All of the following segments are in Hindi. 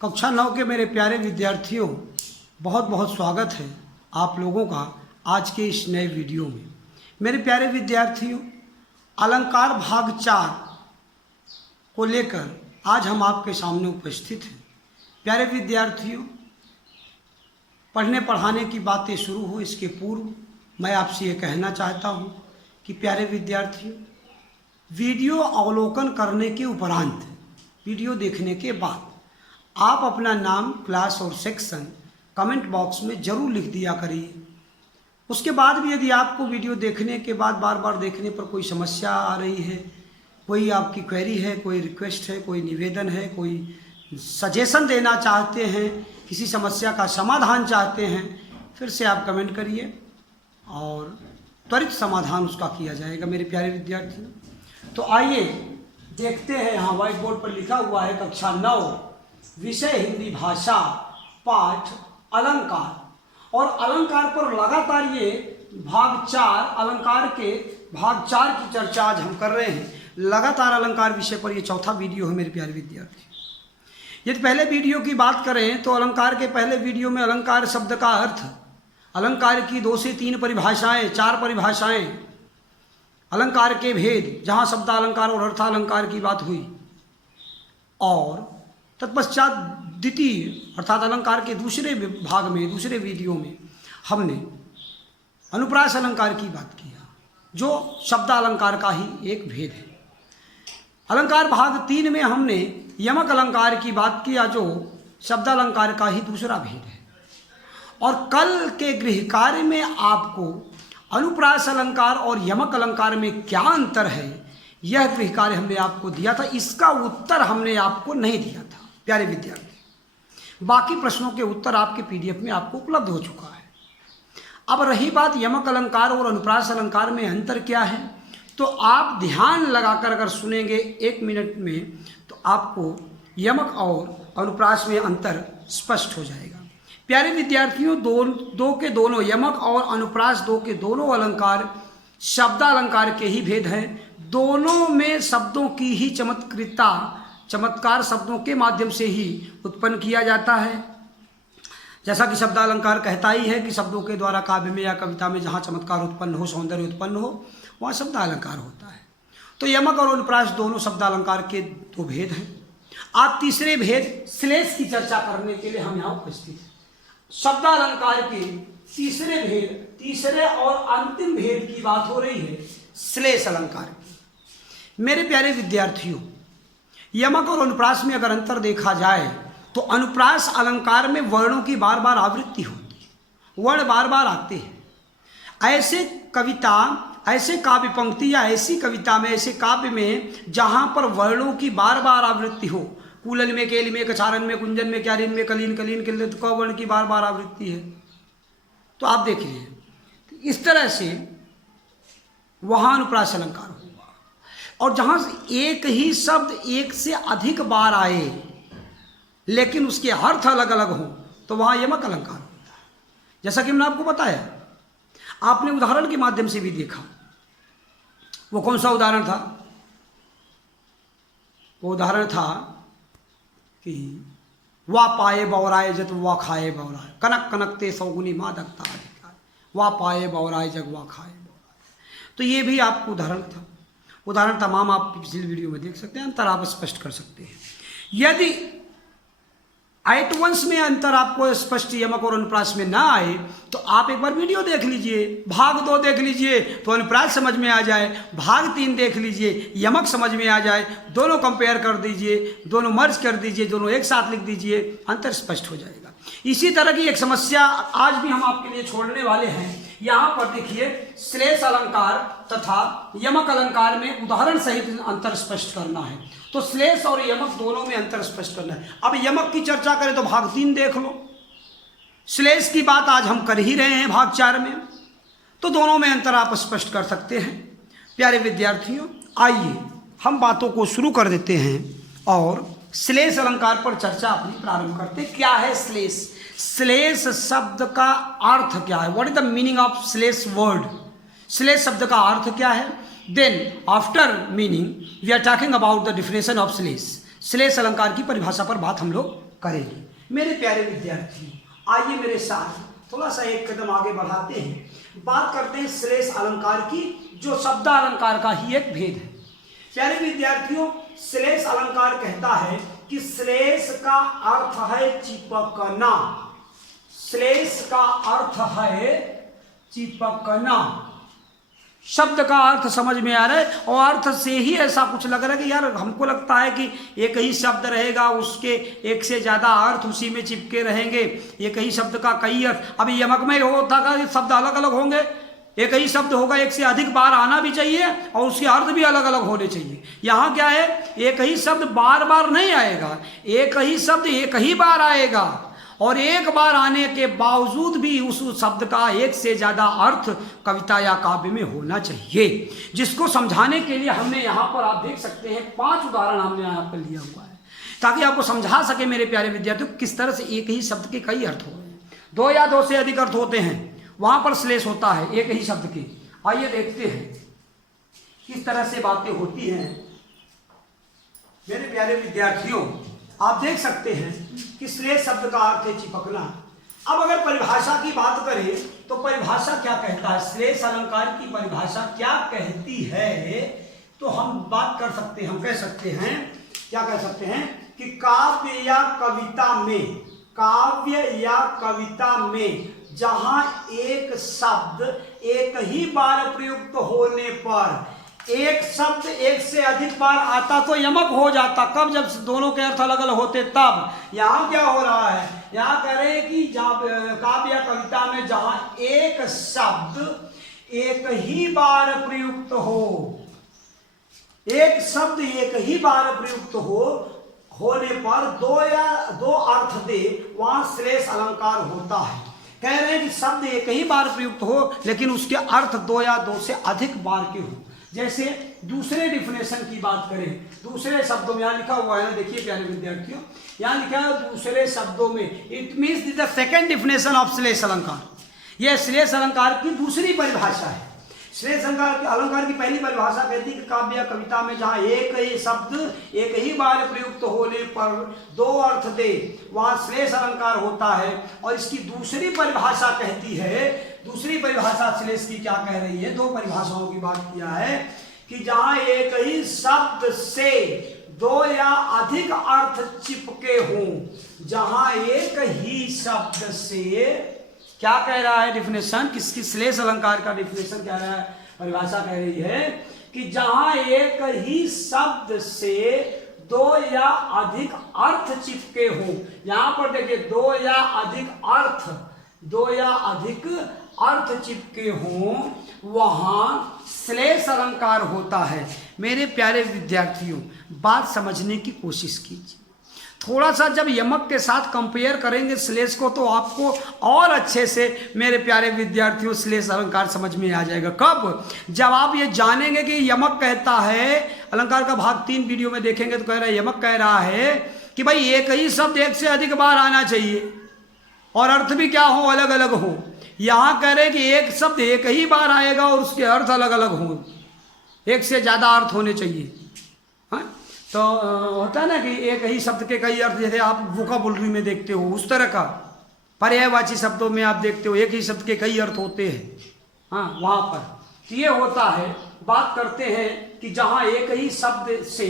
कक्षा 9 के मेरे प्यारे विद्यार्थियों, बहुत बहुत स्वागत है आप लोगों का आज के इस नए वीडियो में। मेरे प्यारे विद्यार्थियों, अलंकार भाग 4 को लेकर आज हम आपके सामने उपस्थित हैं। प्यारे विद्यार्थियों, पढ़ने पढ़ाने की बातें शुरू हो इसके पूर्व मैं आपसे ये कहना चाहता हूँ कि प्यारे विद्यार्थियों, वीडियो अवलोकन करने के उपरांत, वीडियो देखने के बाद आप अपना नाम, क्लास और सेक्शन कमेंट बॉक्स में ज़रूर लिख दिया करिए। उसके बाद भी यदि आपको वीडियो देखने के बाद बार बार देखने पर कोई समस्या आ रही है, कोई आपकी क्वेरी है, कोई रिक्वेस्ट है, कोई निवेदन है, कोई सजेशन देना चाहते हैं, किसी समस्या का समाधान चाहते हैं, फिर से आप कमेंट करिए और त्वरित समाधान उसका किया जाएगा मेरे प्यारे विद्यार्थियों। तो आइए देखते हैं, यहाँ व्हाइट बोर्ड पर लिखा हुआ है कक्षा 9 विषय हिंदी भाषा पाठ अलंकार। और अलंकार पर लगातार ये भाग 4 अलंकार के भाग 4 की चर्चा आज हम कर रहे हैं। लगातार अलंकार विषय पर ये चौथा वीडियो है मेरे प्यारे विद्यार्थी। यदि पहले वीडियो की बात करें तो अलंकार के पहले वीडियो में अलंकार शब्द का अर्थ, अलंकार की 2 से 3 परिभाषाएं, 4 परिभाषाएं, अलंकार के भेद, जहाँ शब्दालंकार और अर्थालंकार की बात हुई, और तत्पश्चात द्वितीय अर्थात अलंकार के दूसरे भाग में, दूसरे वीडियो में हमने अनुप्रास अलंकार की बात किया, जो शब्दालंकार का ही एक भेद है। अलंकार भाग 3 में हमने यमक अलंकार की बात किया, जो शब्दालंकार का ही दूसरा भेद है। और कल के गृह कार्य में आपको अनुप्रास अलंकार और यमक अलंकार में क्या अंतर है, यह गृह कार्य हमने आपको दिया था। इसका उत्तर हमने आपको नहीं दिया था प्यारे विद्यार्थी। बाकी प्रश्नों के उत्तर आपके पीडीएफ में आपको उपलब्ध हो चुका है। अब रही बात यमक अलंकार और अनुप्रास अलंकार में अंतर क्या है, तो आप ध्यान लगाकर अगर सुनेंगे 1 मिनट में तो आपको यमक और अनुप्रास में अंतर स्पष्ट हो जाएगा। प्यारे विद्यार्थियों, दो के दोनों यमक और अनुप्रास, 2 के दोनों अलंकार शब्दालंकार के ही भेद हैं। दोनों में शब्दों की ही चमत्कार शब्दों के माध्यम से ही उत्पन्न किया जाता है। जैसा कि शब्दालंकार कहता ही है कि शब्दों के द्वारा काव्य में या कविता में जहाँ चमत्कार उत्पन्न हो, सौंदर्य उत्पन्न हो, वहाँ शब्दालंकार होता है। तो यमक और अनुप्रास दोनों शब्दालंकार के 2 भेद हैं। आज तीसरे भेद श्लेष की चर्चा करने के लिए हम यहाँ उपस्थित हैं। शब्दालंकार के तीसरे भेद, तीसरे और अंतिम भेद की बात हो रही है, श्लेष अलंकार की। मेरे प्यारे विद्यार्थियों, यमक और अनुप्रास में अगर अंतर देखा जाए तो अनुप्रास अलंकार में वर्णों की बार बार आवृत्ति होती है, वर्ण बार बार आते हैं। ऐसे कविता, ऐसे काव्य पंक्ति या ऐसी कविता में, ऐसे काव्य में जहाँ पर वर्णों की बार बार आवृत्ति हो, कूलन में, केली में, कछारन में, कुंजन में, क्यारिन में, कलीन, कलीन, किल्लत, क वर्ण की बार बार आवृत्ति है, तो आप देखिए इस तरह से वहाँ अनुप्रास अलंकार होगा। और जहाँ से एक ही शब्द एक से अधिक बार आए लेकिन उसके अर्थ अलग अलग हों, तो वहाँ यमक अलंकार होता है। जैसा कि मैंने आपको बताया, आपने उदाहरण के माध्यम से भी देखा। वो कौन सा उदाहरण था? वो उदाहरण था कि वा पाए बौराए जत वा खाए बौराए, कनक कनकते सौगुनी मादकता अधिकार, वा पाए बौराए जग वा खाए बौराए। तो ये भी आपको उदाहरण था। उदाहरण तमाम आप पिछली वीडियो में देख सकते हैं, अंतर आप स्पष्ट कर सकते हैं। यदि एट वंस में अंतर आपको स्पष्ट यमक और अनुप्रास में ना आए तो आप एक बार वीडियो देख लीजिए, भाग 2 देख लीजिए तो अनुप्रास समझ में आ जाए, भाग 3 देख लीजिए, यमक समझ में आ जाए, दोनों कंपेयर कर दीजिए, दोनों मर्ज कर दीजिए, दोनों एक साथ लिख दीजिए, अंतर स्पष्ट हो जाएगा। इसी तरह की एक समस्या आज भी हम आपके लिए छोड़ने वाले हैं। यहाँ पर देखिए, श्लेष अलंकार तथा यमक अलंकार में उदाहरण सहित अंतर स्पष्ट करना है। तो श्लेष और यमक दोनों में अंतर स्पष्ट करना है। अब यमक की चर्चा करें तो भाग 3 देख लो, श्लेष की बात आज हम कर ही रहे हैं भाग 4 में, तो दोनों में अंतर आप स्पष्ट कर सकते हैं। प्यारे विद्यार्थियों, आइए हम बातों को शुरू कर देते हैं और श्लेष अलंकार पर चर्चा अपनी प्रारंभ करते हैं। क्या है श्लेष? श्लेष शब्द का अर्थ क्या है? What is the meaning of shlesh word? श्लेष शब्द का अर्थ क्या है? Then after meaning we are talking about the definition of shlesh. श्लेष अलंकार की परिभाषा पर बात हम लोग करेगी। मेरे प्यारे विद्यार्थियों, आइए मेरे साथ थोड़ा सा एक कदम आगे बढ़ाते हैं, बात करते हैं श्लेष अलंकार की, जो शब्द अलंकार का ही एक भेद है। प्यारे विद्यार्थियों, श्लेष अलंकार कहता है कि श्लेष का अर्थ है चिपकना। श्लेष का अर्थ है चिपकना। शब्द का अर्थ समझ में आ रहा है, और अर्थ से ही ऐसा कुछ लग रहा है कि यार हमको लगता है कि एक ही शब्द रहेगा, उसके एक से ज़्यादा अर्थ उसी में चिपके रहेंगे, एक ही शब्द का कई अर्थ। अभी यमक में होता का शब्द अलग अलग होंगे, एक ही शब्द होगा, एक से अधिक बार आना भी चाहिए और उसके अर्थ भी अलग अलग होने चाहिए। यहाँ क्या है, एक ही शब्द बार बार नहीं आएगा, एक ही शब्द एक ही बार आएगा, और एक बार आने के बावजूद भी उस शब्द का एक से ज़्यादा अर्थ कविता या काव्य में होना चाहिए। जिसको समझाने के लिए हमने यहाँ पर, आप देख सकते हैं, 5 उदाहरण हमने यहाँ पर लिया हुआ है, ताकि आपको समझा सके मेरे प्यारे विद्यार्थियों किस तरह से एक ही शब्द के कई अर्थ हो रहे हैं। 2 या 2 से अधिक अर्थ होते हैं, वहाँ पर श्लेष होता है एक ही शब्द के। आइए देखते हैं किस तरह से बातें होती हैं। मेरे प्यारे विद्यार्थियों, आप देख सकते हैं कि श्लेष शब्द का अर्थ है चिपकना। अब अगर परिभाषा की बात करें तो परिभाषा क्या कहता है, श्लेष अलंकार की परिभाषा क्या कहती है, तो हम बात कर सकते हैं, हम कह सकते हैं, क्या कह सकते हैं कि काव्य या कविता में, काव्य या कविता में जहां एक शब्द एक ही बार प्रयुक्त होने पर, एक शब्द एक से अधिक बार आता तो यमक हो जाता। कब, जब दोनों के अर्थ अलग अलग होते तब। यहाँ क्या हो रहा है, यहाँ कह रहे हैं कि काव्य या कविता में जहां एक शब्द एक ही बार प्रयुक्त हो, एक शब्द एक ही बार प्रयुक्त होने पर 2 या 2 अर्थ दे, वहां श्लेष अलंकार होता है। कह रहे हैं कि शब्द एक ही बार प्रयुक्त हो लेकिन उसके अर्थ 2 या 2 से अधिक बार के हो। जैसे दूसरे डिफिनेशन की बात करें, दूसरे शब्दों में यहाँ लिखा हुआ है, देखिए प्यारे विद्यार्थियों, यहाँ लिखा है दूसरे शब्दों में, it means the second definition of shlesh alankar. यह श्लेष अलंकार की दूसरी परिभाषा है। श्लेष अलंकार की पहली परिभाषा कहती है कि काव्य या कविता में जहाँ एक ही शब्द एक ही बार प्रयुक्त होने पर 2 अर्थ दे, वहाँ श्लेष अलंकार होता है। और इसकी दूसरी परिभाषा कहती है, दूसरी परिभाषा श्लेष की क्या कह रही है, 2 परिभाषाओं की बात किया है कि जहाँ एक ही शब्द से 2 या अधिक अर्थ चिपके हों, जहाँ एक ही शब्द से, क्या कह रहा है डिफिनेशन, किसकी, श्लेष अलंकार का डिफिनेशन क्या रहा है, परिभाषा कह रही है कि जहां एक ही शब्द से 2 या अधिक अर्थ चिपके हो। यहां पर देखिए 2 या अधिक अर्थ, 2 या अधिक अर्थ चिपके हों, वहां श्लेष अलंकार होता है। मेरे प्यारे विद्यार्थियों, बात समझने की कोशिश कीजिए। थोड़ा सा जब यमक के साथ कंपेयर करेंगे श्लेष को तो आपको और अच्छे से मेरे प्यारे विद्यार्थियों श्लेष अलंकार समझ में आ जाएगा। कब, जब आप ये जानेंगे कि यमक कहता है, अलंकार का भाग 3 वीडियो में देखेंगे तो कह रहा है, यमक कह रहा है कि भाई एक ही शब्द एक से अधिक बार आना चाहिए और अर्थ भी क्या हो, अलग अलग हो। यहाँ कह रहे कि एक शब्द एक ही बार आएगा और उसके अर्थ अलग अलग हो, एक से ज़्यादा अर्थ होने चाहिए। हाँ, तो होता है ना कि एक ही शब्द के कई अर्थ, जैसे आप वोकैबुलरी में देखते हो उस तरह का, पर्यायवाची शब्दों में आप देखते हो एक ही शब्द के कई अर्थ होते हैं। हाँ, वहाँ पर ये होता है। बात करते हैं कि जहाँ एक ही शब्द से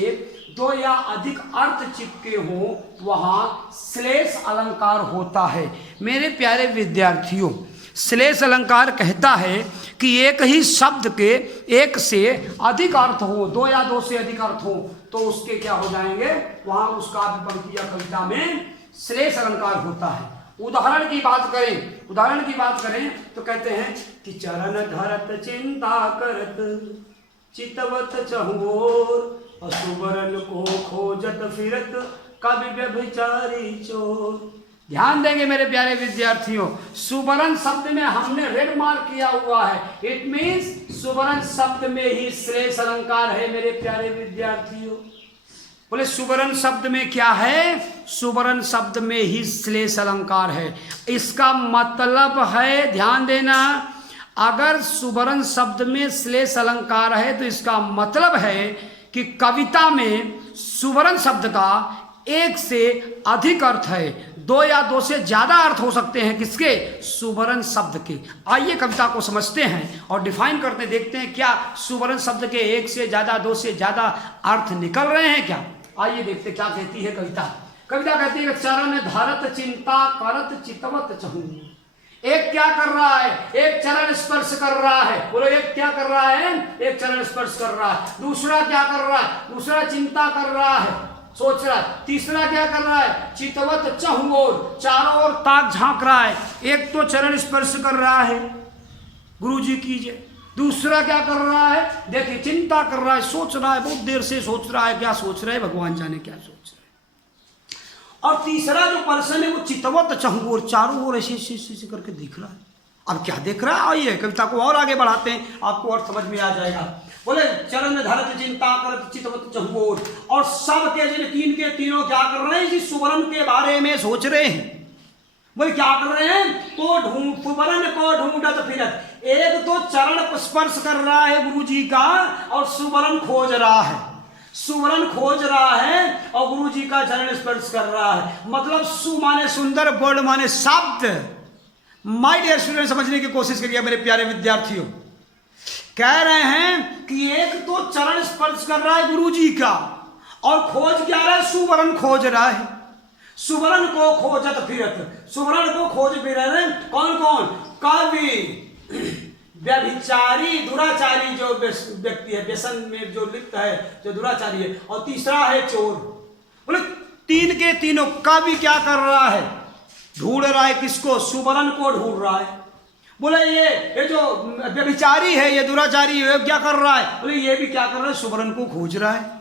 2 या अधिक अर्थ चिपके हों, वहाँ श्लेष अलंकार होता है। मेरे प्यारे विद्यार्थियों, श्लेष अलंकार कहता है कि एक ही शब्द के एक से अधिक अर्थ हो, 2 या 2 से अधिक अर्थ हो, तो उसके क्या हो जाएंगे, वहां उस काव्य पंक्ति या कविता में श्लेष अलंकार होता है। उदाहरण की बात करें तो कहते हैं कि चरण धरत चिंता करत चितवत चहुओर, असुबरन को खोजत फिरत कवि व्यभिचारी चोर। ध्यान देंगे मेरे प्यारे विद्यार्थियों, सुबरन शब्द में हमने रेड मार्क किया हुआ है, इट मीन्स सुबरन शब्द में ही श्लेष अलंकार है। मेरे प्यारे विद्यार्थियों, बोले सुबरन शब्द में क्या है, सुबरन शब्द में ही श्लेष अलंकार है। इसका मतलब है, ध्यान देना, अगर सुबरन शब्द में श्लेष अलंकार है तो इसका मतलब है कि कविता में सुबरन शब्द का एक से अधिक अर्थ है, दो या दो से ज्यादा अर्थ हो सकते हैं किसके? सुवर्ण शब्द के। आइए कविता को समझते हैं और डिफाइन करते देखते हैं क्या सुवर्ण शब्द के एक से ज्यादा, दो से ज्यादा अर्थ निकल रहे हैं क्या। आइए देखते क्या कहती है कविता। कविता कहती है चरण धरत चिंता करत चितवत चहूं। एक क्या कर रहा है? एक चरण स्पर्श कर रहा है। बोलो, एक क्या कर रहा है? एक चरण स्पर्श कर रहा है। दूसरा क्या कर रहा है? दूसरा चिंता कर रहा है, सोच रहा है। तीसरा क्या कर रहा है? चितवत चहुओर, चारों ओर ताक झांक रहा है। एक तो चरण स्पर्श कर रहा है, गुरु जी कीजिए। दूसरा क्या कर रहा है? देखिए, चिंता कर रहा है, सोच रहा है, बहुत देर से सोच रहा है। क्या सोच रहा है? भगवान जाने क्या सोच रहा है। और तीसरा जो पर्सन है वो चितवत चहुओर, चारों ओर ऐसे करके देख रहा है। अब क्या देख रहा है? आइए कविता को और आगे बढ़ाते हैं, आपको और समझ में आ जाएगा। बोले चरण धरत चिंता करत चितवत चहुओर, और सब के तीन के तीनों क्या कर रहे हैं? इस सुवर्ण के बारे में सोच रहे हैं। बोले क्या कर रहे हैं? सुवर्ण को ढूंढत फिरत। एक तो चरण स्पर्श कर रहा है गुरु जी का और सुवर्ण खोज रहा है। सुवर्ण खोज रहा है और गुरु जी का चरण स्पर्श कर रहा है। मतलब सु माने सुंदर, वर्ण माने शब्द। माय डियर स्टूडेंट, समझने की कोशिश करिए मेरे प्यारे विद्यार्थियों। कह रहे हैं कि एक तो चरण स्पर्श कर रहा है गुरु जी का और खोज क्या रहा है? सुवर्ण खोज रहा है। सुवर्ण को खोजत फिरत, सुवर्ण को खोज फिर रहे हैं। कौन कौन? कवि, व्यभिचारी, दुराचारी जो व्यक्ति है, व्यसन में जो लिप्त है, जो दुराचारी है। और तीसरा है चोर। बोले तीन के तीनों। कवि क्या कर रहा है? ढूंढ रहा है किसको? सुवर्ण को ढूंढ रहा है। बोले ये जो व्यभिचारी है, ये दुराचारी है, क्या कर रहा है? बोले ये भी क्या कर रहा है? सुवर्ण को खोज रहा है।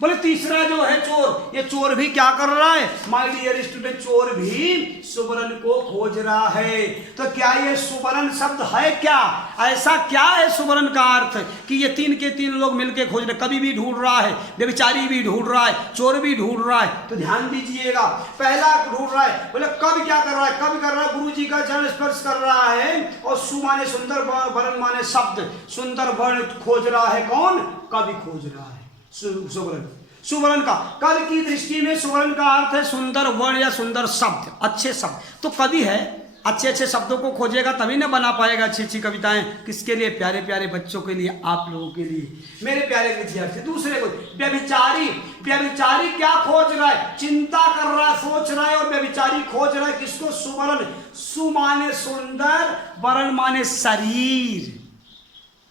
बोले तीसरा जो है चोर, ये चोर भी क्या कर रहा है? माय डियर स्टूडेंट, चोर भी सुवर्ण को खोज रहा है। तो क्या ये सुवर्ण शब्द है क्या? ऐसा क्या है सुवर्ण का अर्थ कि ये तीन के तीन लोग मिलके खोज रहे? कवि भी ढूंढ रहा है, व्यभिचारी भी ढूंढ रहा है, चोर भी ढूंढ रहा है। तो ध्यान दीजिएगा, पहला ढूंढ रहा है। बोले कवि क्या कर रहा है? कवि कर रहा है गुरु जी का चरण स्पर्श कर रहा है और सु माने सुंदर, वर्ण माने शब्द, सुंदर वर्ण खोज रहा है। कौन? कवि खोज रहा है सुवर्ण। सुवर्ण का कल की दृष्टि में सुवर्ण का अर्थ है सुंदर वर्ण या सुंदर शब्द, अच्छे शब्द। तो कवि है, अच्छे अच्छे शब्दों को खोजेगा तभी ना बना पाएगा अच्छी अच्छी कविताएं। किसके लिए? प्यारे प्यारे बच्चों के लिए, आप लोगों के लिए, मेरे प्यारे विद्यार्थी। दूसरे को व्यभिचारी, व्यभिचारी क्या खोज रहा है? चिंता कर रहा है, सोच रहा है। और व्यभिचारी खोज रहा है किसको? सुवर्ण। सु माने सुंदर, वर्ण माने शरीर,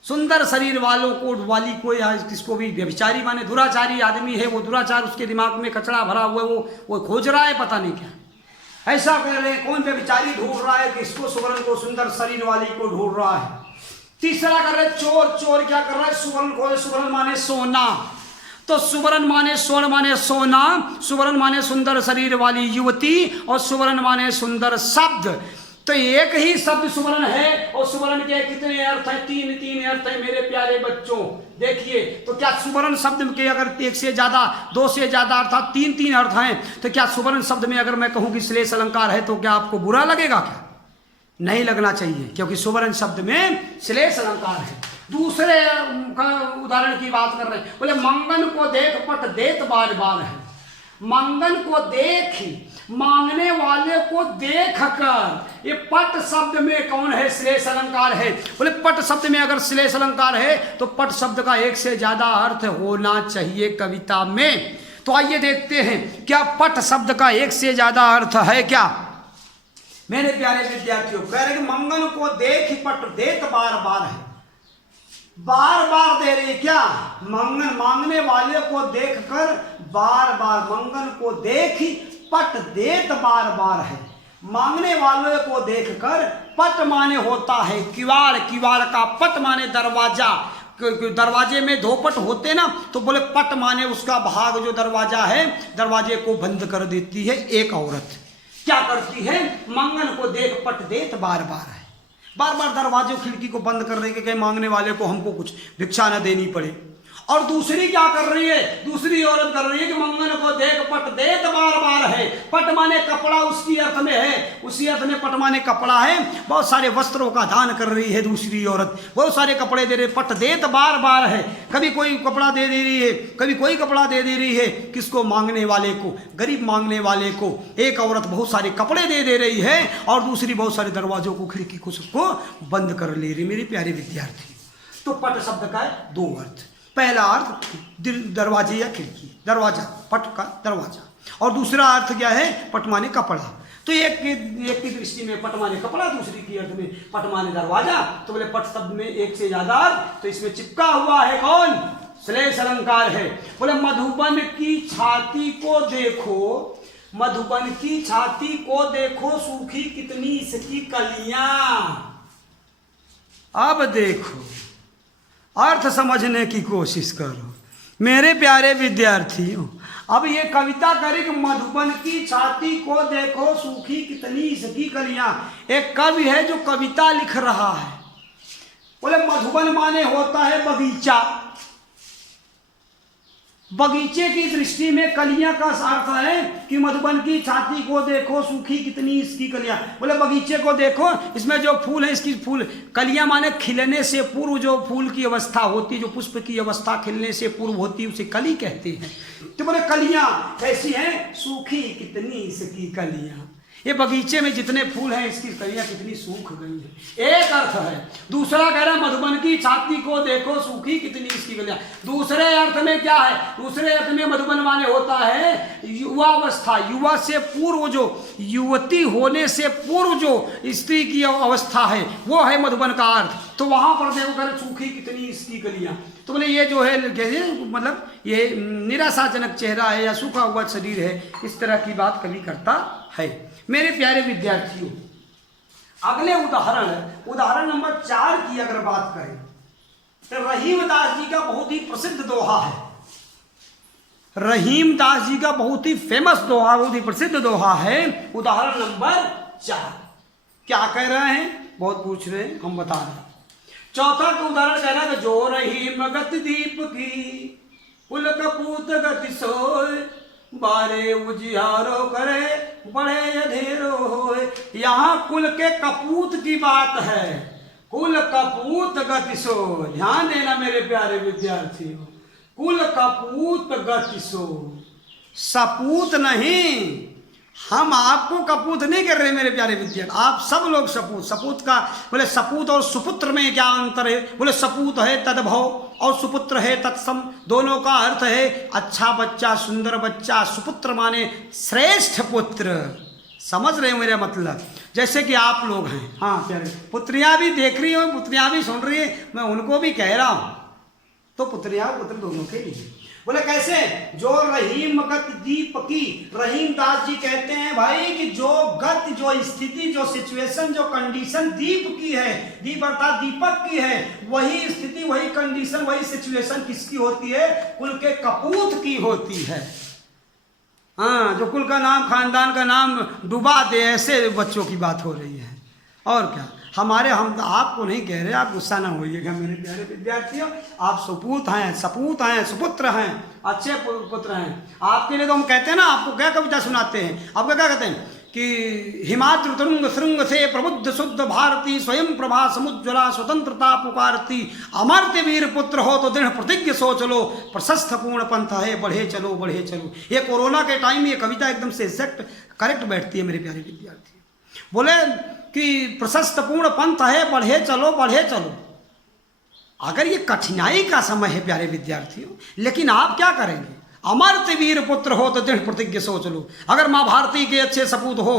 सुंदर शरीर वालों को, वाली को, या किसको भी व्यभिचारी माने दुराचारी आदमी है। वो दुराचार उसके दिमाग में कचरा भरा हुआ है, वो खोज रहा है पता नहीं क्या। ऐसा कह रहे हैं। कौन? व्यभिचारी ढूंढ रहा है किसको? सुवर्ण को, सुंदर शरीर वाली को ढूंढ रहा है। तीसरा कर रहे चोर। चोर क्या कर रहा है? सुवर्ण खोज। सुवर्ण माने सोना, तो सुवर्ण माने स्वर्ण माने सोना, सुवर्ण माने सुंदर शरीर वाली युवती, और सुवर्ण माने सुंदर शब्द। तो एक ही शब्द सुवर्ण है और सुवर्ण के कितने अर्थ है? तीन तीन अर्थ है मेरे प्यारे बच्चों। देखिए, तो क्या सुवर्ण शब्द के अगर एक से ज्यादा, दो से ज्यादा अर्थात तीन तीन अर्थ हैं, तो क्या सुवर्ण शब्द में अगर मैं कहूं कि श्लेष अलंकार है तो क्या आपको बुरा लगेगा? क्या नहीं लगना चाहिए, क्योंकि सुवर्ण शब्द में श्लेष अलंकार है। दूसरे उदाहरण की बात कर रहे हैं। बोले मंगन को देख पट देत बार बार है। मंगन को देख, मांगने वाले को देख कर। ये पट शब्द में कौन है? श्लेष अलंकार है। बोले पट शब्द में अगर श्लेष अलंकार है तो पट शब्द का एक से ज्यादा अर्थ होना चाहिए कविता में। तो आइए देखते हैं क्या पट शब्द का एक से ज्यादा अर्थ है क्या। मेरे प्यारे विद्यार्थियों, कह रहे मंगन को देख पट देत बार बार है। बार बार दे रही क्या? मंगन, मांगने वाले को देखकर बार बार। मंगन को देख पट देत बार बार है। मांगने वाले को देखकर, पट माने होता है किवाड़, किवाड़ का पट माने दरवाजा। दरवाजे में दो पट होते ना, तो बोले पट माने उसका भाग जो दरवाजा है, दरवाजे को बंद कर देती है एक औरत। क्या करती है? मंगन को देख पट देत बार बार है। बार बार दरवाजे खिड़की को बंद कर देंगे कि मांगने वाले को हमको कुछ भिक्षा न देनी पड़े। और दूसरी क्या कर रही है? दूसरी औरत कर रही है कि मंगन को देख पट देत बार बार है। है। पट माने कपड़ा उसकी अर्थ में है, उसी अर्थ में पट माने कपड़ा है। बहुत सारे वस्त्रों का दान कर रही है दूसरी औरत, बहुत सारे कपड़े दे रहे, पट दे तो बार बार है, कभी कोई कपड़ा दे रही है, कभी कोई कपड़ा दे रही है। किसको? मांगने वाले को, गरीब मांगने वाले को। एक औरत बहुत सारे कपड़े दे रही है और दूसरी बहुत सारे दरवाजों को, खिड़की को, सबको बंद कर ले रही। मेरे प्यारे विद्यार्थी, तो पट शब्द का है दो अर्थ। पहला अर्थ दरवाजे या खिड़की, दरवाजा, पट का दरवाजा, और दूसरा अर्थ क्या है? पट माने कपड़ा। तो एक की दृष्टि में पट माने कपड़ा, दूसरी की अर्थ में पट माने दरवाजा। तो बोले पट शब्द में एक से ज्यादा अर्थ, तो इसमें चिपका हुआ है कौन? श्लेष अलंकार है। बोले मधुबन की छाती को देखो, मधुबन की छाती को देखो, सूखी कितनी इसकी कलियां। अब देखो, अर्थ समझने की कोशिश करो मेरे प्यारे विद्यार्थियों। अब ये कविता करे कि मधुबन की छाती को देखो, सूखी कितनी इसकी कलियां। एक कवि है जो कविता लिख रहा है। बोले मधुबन माने होता है बगीचा, बगीचे की दृष्टि में कलियां का अर्थ है कि मधुबन की छाती को देखो, सूखी कितनी इसकी कलियां। बोले बगीचे को देखो, इसमें जो फूल है, इसकी फूल कलियां माने खिलने से पूर्व जो फूल की अवस्था होती है, जो पुष्प की अवस्था खिलने से पूर्व होती है, उसे कली कहते हैं। तो बोले कलियां कैसी हैं? सूखी कितनी इसकी कलियां। ये बगीचे में जितने फूल हैं, इसकी कलियां कितनी सूख गई हैं। एक अर्थ है। दूसरा कह रहा है मधुबन की छाती को देखो, सूखी कितनी इसकी कलियां। दूसरे अर्थ में क्या है? दूसरे अर्थ में मधुबन माने होता है युवावस्था, युवा से पूर्व जो, युवती होने से पूर्व जो स्त्री की अवस्था है, वो है मधुबन का अर्थ। तो वहां पर देखो कर सूखी कितनी इसकी कलियां। तो बोले ये जो है मतलब ये निराशाजनक चेहरा है या सूखा हुआ शरीर है, इस तरह की बात कभी करता है। मेरे प्यारे विद्यार्थियों, अगले उदाहरण नंबर 4 की अगर बात करें तो रहीम दास जी का बहुत ही प्रसिद्ध दोहा है। रहीम दास जी का बहुत ही फेमस दोहा, बहुत ही प्रसिद्ध दोहा है। उदाहरण नंबर 4 क्या कह रहे हैं? बहुत पूछ रहे हैं, हम बता रहे हैं। चौथा का उदाहरण कह रहा है, जो रहीम गति दीप की, कुल कपूत गति सोए, बारे उजियारो करे, बड़े अधेरो होए। यहाँ कुल के कपूत की बात है, कुल कपूत गति सो। ध्यान देना मेरे प्यारे विद्यार्थियों, कुल कपूत गति सो, सपूत नहीं। हम आपको कपूत नहीं कर रहे मेरे प्यारे विद्यार्थी, आप सब लोग सपूत। सपूत का बोले सपूत और सुपुत्र में क्या अंतर है? बोले सपूत है तद्भव और सुपुत्र है तत्सम। दोनों का अर्थ है अच्छा बच्चा, सुंदर बच्चा। सुपुत्र माने श्रेष्ठ पुत्र। समझ रहे हो मेरा मतलब? जैसे कि आप लोग हैं, हाँ प्यारे, पुत्रियां भी देख रही हो, पुत्रियां भी सुन रही है, मैं उनको भी कह रहा हूं। तो पुत्रियां पुत्र दोनों के लिए। बोले कैसे? जो रहीम गत दीप की, रहीम दास जी कहते हैं भाई कि जो गत, जो स्थिति, जो सिचुएशन, जो कंडीशन दीप की है, दीप अर्थात दीपक की है, वही स्थिति, वही कंडीशन, वही सिचुएशन किसकी होती है? कुल के कपूत की होती है। हाँ, जो कुल का नाम, खानदान का नाम डुबा दे, ऐसे बच्चों की बात हो रही है। और क्या, हम आपको नहीं कह रहे, आप गुस्सा ना होइएगा मेरे प्यारे विद्यार्थियों। आप सपूत हैं, सपूत हैं, सुपुत्र हैं, अच्छे पुत्र हैं। आपके लिए तो हम कहते हैं ना, आपको क्या कविता सुनाते हैं, आपको क्या कहते हैं कि हिमाद्रि तुरंग श्रृंग से प्रबुद्ध शुद्ध भारती, स्वयं प्रभा समुज्ज्वला स्वतंत्रता पुकारती, अमर्त्य वीर पुत्र हो तो दृढ़ प्रतिज्ञ सो चलो, प्रशस्त पूर्ण पंथ है बढ़े चलो बढ़े चलो। ये कोरोना के टाइम ये कविता एकदम से एग्जैक्ट करेक्ट बैठती है मेरे प्यारे विद्यार्थी। बोले कि प्रशस्त पूर्ण पंथ है बढ़े चलो बढ़े चलो। अगर ये कठिनाई का समय है प्यारे विद्यार्थियों, लेकिन आप क्या करेंगे? अमर्त्य वीर पुत्र हो तो दृढ़ प्रतिज्ञ सोच लो। अगर माँ भारती के अच्छे सपूत हो,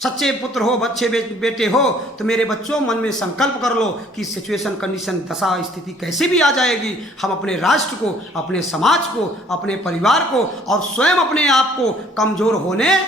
सच्चे पुत्र हो, अच्छे बेटे हो, तो मेरे बच्चों मन में संकल्प कर लो कि सिचुएशन, कंडीशन, दशा, स्थिति कैसे भी आ जाएगी, हम अपने राष्ट्र को, अपने समाज को, अपने परिवार को और स्वयं अपने आप को कमजोर होने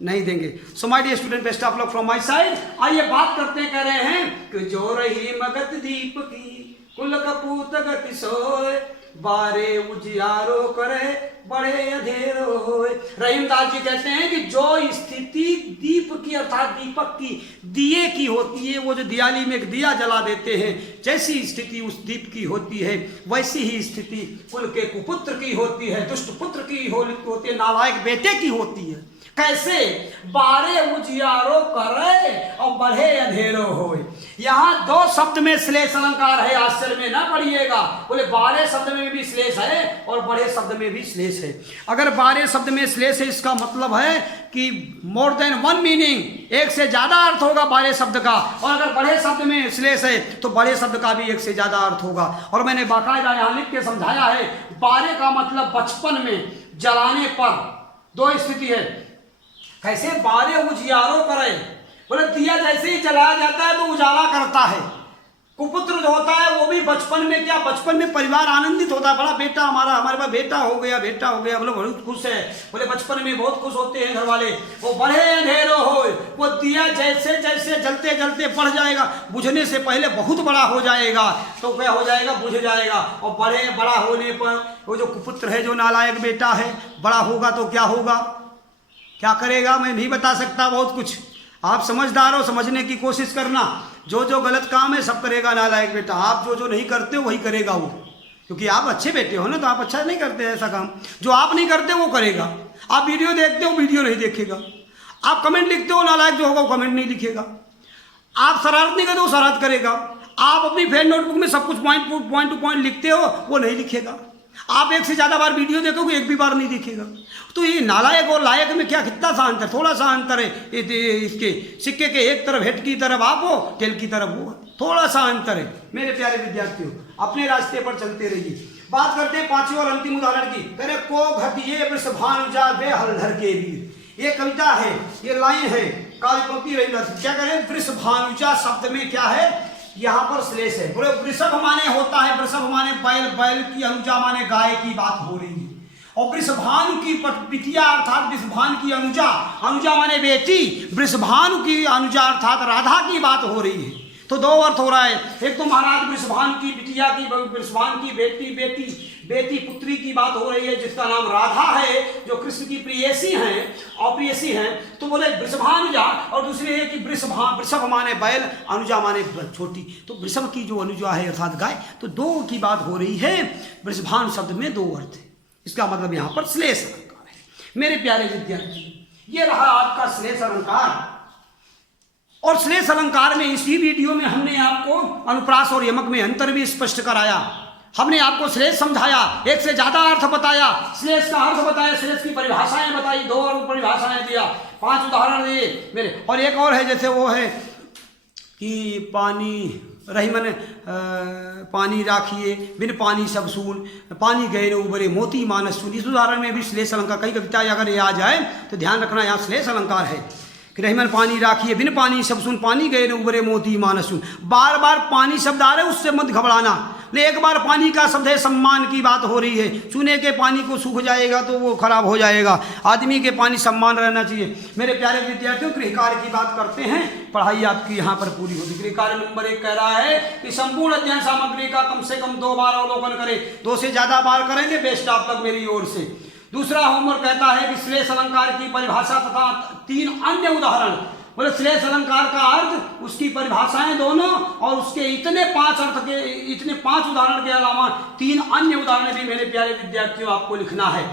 नहीं देंगे। So my dear student, best of luck from my side. आइए बात करते कह रहे हैं कि जो रहीम गत दीप की, कुल कपूत गति सोए, बारे उजियारो करे, बड़े अधेरो होए। रहीम दास जी कहते हैं कि जो स्थिति दीप की अर्थात दीपक की, दिए की होती है, वो जो दिवाली में एक दिया जला देते हैं, जैसी स्थिति उस दीप की होती है, वैसी ही स्थिति कुल के कुपुत्र की होती है, दुष्ट पुत्र की होती है, नालायक बेटे की होती है। कैसे बारे उजियारो करे और बढ़े अंधेरो होए। यहाँ दो शब्द में श्लेष अलंकार है, आश्चर्य में ना पढ़िएगा। बोले बारे शब्द में भी श्लेष है और बढ़े शब्द में भी श्लेष है। अगर बारे शब्द में श्लेष है इसका मतलब है कि मोर देन वन मीनिंग, एक से ज्यादा अर्थ होगा बारे शब्द का। और अगर बढ़े शब्द में श्लेष है तो बढ़े शब्द का भी एक से ज्यादा अर्थ होगा। और मैंने बाकायदा यहाँ लिख के समझाया है, बारे का मतलब बचपन में जलाने पर दो स्थिति है। कैसे बारे उजियारो करे, बोले दिया जैसे ही जलाया जाता है तो उजाला करता है। कुपुत्र जो होता है वो भी बचपन में क्या, बचपन में परिवार आनंदित होता है, बड़ा बेटा हमारे पास बेटा हो गया, बोले बहुत खुश है। बोले बचपन में बहुत खुश होते हैं घर वाले। वो बढ़े अंधेरो हो, वो दिया जैसे जैसे जलते जलते बढ़ जाएगा, बुझने से पहले बहुत बड़ा हो जाएगा तो क्या हो जाएगा, बुझ जाएगा। और बड़ा होने पर वो जो कुपुत्र है, जो नालायक बेटा है, बड़ा होगा तो क्या होगा, क्या करेगा मैं नहीं बता सकता। बहुत कुछ आप समझदार हो, समझने की कोशिश करना। जो जो गलत काम है सब करेगा नालायक बेटा, आप जो जो नहीं करते हो वही करेगा वो, क्योंकि आप अच्छे बेटे हो ना, तो आप अच्छा नहीं करते ऐसा काम। जो आप नहीं करते वो करेगा। आप वीडियो देखते हो, वीडियो नहीं देखेगा। आप कमेंट लिखते हो, नालायक जो होगा वो कमेंट नहीं लिखेगा। आप शरारत नहीं करते हो, शरारत करेगा। आप अपनी फेन नोटबुक में सब कुछ पॉइंट टू पॉइंट लिखते हो, वो नहीं लिखेगा। आप एक से ज्यादा बार वीडियो देखोगे, एक भी बार नहीं देखेगा। तो ये नालायक और लायक में क्या कितना सा अंतर, थोड़ा सा अंतर है। इसके सिक्के के एक तरफ हेड की तरफ आप हो, टेल की तरफ हो, थोड़ा सा अंतर है। मेरे प्यारे विद्यार्थियों, अपने रास्ते पर चलते रहिए। बात करते हैं पांचवें और अंतिम उदाहरण की। करे को घटिए वृषभानुजा बे हलधर के वीर। ये कविता है, ये लाइन है, काव्य पंक्ति रही। क्या करें, वृषभानुजा शब्द में क्या है, यहाँ पर श्लेष है। बोले वृषभ माने होता है, वृषभ माने बैल, बैल की अनुजा माने गाय की बात हो रही है। और वृषभानु की बिटिया अर्थात वृषभान की अनुजा, अनुजा माने बेटी, वृषभानु की अनुजा अर्थात राधा की बात हो रही है। तो दो अर्थ हो रहा है। एक तो महाराज वृषभान की बिटिया की, वृषभान की बेटी पुत्री की बात हो रही है, जिसका नाम राधा है, जो कृष्ण की प्रियसी हैं और प्रियसी हैं। तो बोले वृषभानुजा, और दूसरी है कि वृषभ माने बैल, अनुजा माने छोटी। तो वृषभ की जो अनुजा है अर्थात गाय, तो दो की बात हो रही है। वृषभान शब्द में दो अर्थ है, इसका मतलब यहाँ पर श्लेष अलंकार है। मेरे प्यारे विद्यार्थी, ये रहा आपका श्लेष अलंकार। और श्लेष अलंकार में इसी वीडियो में हमने आपको अनुप्रास और यमक में अंतर भी स्पष्ट कराया। हमने आपको श्लेष समझाया, एक से ज्यादा अर्थ बताया, श्लेष का अर्थ बताया, श्लेष की परिभाषाएं बताई, दो और परिभाषाएं दिया, 5 उदाहरण दिए मेरे। और एक और है, जैसे वो है कि पानी रही मन पानी राखिए बिन पानी सब सून, पानी गए उबरे मोती मानस सून। इस उदाहरण में भी श्लेष अलंकार, कई कविता अगर ये आ जाए तो ध्यान रखना, यहाँ श्लेष अलंकार है कि रही मन पानी राखिए बिन पानी सब सून, पानी गए उबरे मोती मानस सून। बार बार पानी शब्द आ रहे, उससे मत घबराना। एक बार पानी का शब्द है, सम्मान की बात हो रही है। चूने के पानी को सूख जाएगा तो वो खराब हो जाएगा। आदमी के पानी सम्मान रहना चाहिए। मेरे प्यारे विद्यार्थियों, गृह कार्य की बात करते हैं, पढ़ाई आपकी यहाँ पर पूरी होगी। गृह कार्य नंबर 1 कह रहा है कि संपूर्ण अध्ययन सामग्री का कम से कम 2 बार अवलोकन करें। 2 से ज्यादा बार करेंगे बेस्ट आप तक मेरी ओर से। दूसरा होमवर्क कहता है कि श्लेष अलंकार की परिभाषा तथा 3 अन्य उदाहरण। बोले श्लेष अलंकार का अर्थ, उसकी परिभाषाएं दोनों, और उसके इतने 5 अर्थ के, इतने 5 उदाहरण के अलावा 3 अन्य उदाहरण भी मेरे प्यारे विद्यार्थियों आपको लिखना है।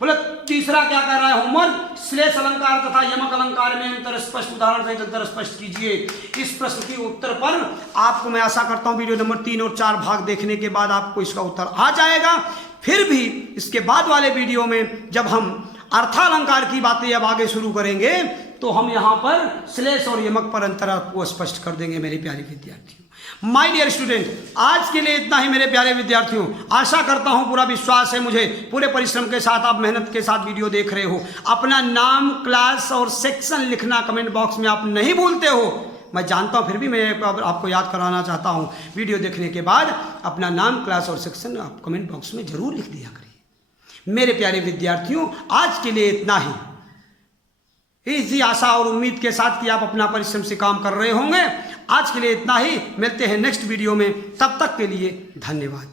बोले तीसरा क्या कर रहा है होमवर्क, श्लेष अलंकार तथा यमक अलंकार में अंतर स्पष्ट, उदाहरण सहित अंतर स्पष्ट कीजिए। इस प्रश्न की उत्तर पर आपको मैं आशा करता हूं वीडियो नंबर 3 और 4 भाग देखने के बाद आपको इसका उत्तर आ जाएगा। फिर भी इसके बाद वाले वीडियो में जब हम अर्थालंकार की बातें अब आगे शुरू करेंगे तो हम यहाँ पर श्लेष और यमक पर अंतर आपको स्पष्ट कर देंगे मेरे प्यारे विद्यार्थियों। माय डियर स्टूडेंट, आज के लिए इतना ही मेरे प्यारे विद्यार्थियों। आशा करता हूँ, पूरा विश्वास है मुझे, पूरे परिश्रम के साथ आप मेहनत के साथ वीडियो देख रहे हो। अपना नाम, क्लास और सेक्शन लिखना कमेंट बॉक्स में आप नहीं भूलते हो, मैं जानता हूँ, फिर भी मैं आपको याद कराना चाहता हूँ। वीडियो देखने के बाद अपना नाम, क्लास और सेक्शन आप कमेंट बॉक्स में जरूर लिख दिया करिए। मेरे प्यारे विद्यार्थियों, आज के लिए इतना ही। इसी आशा और उम्मीद के साथ कि आप अपना परिश्रम से काम कर रहे होंगे। आज के लिए इतना ही, मिलते हैं नेक्स्ट वीडियो में, तब तक के लिए धन्यवाद।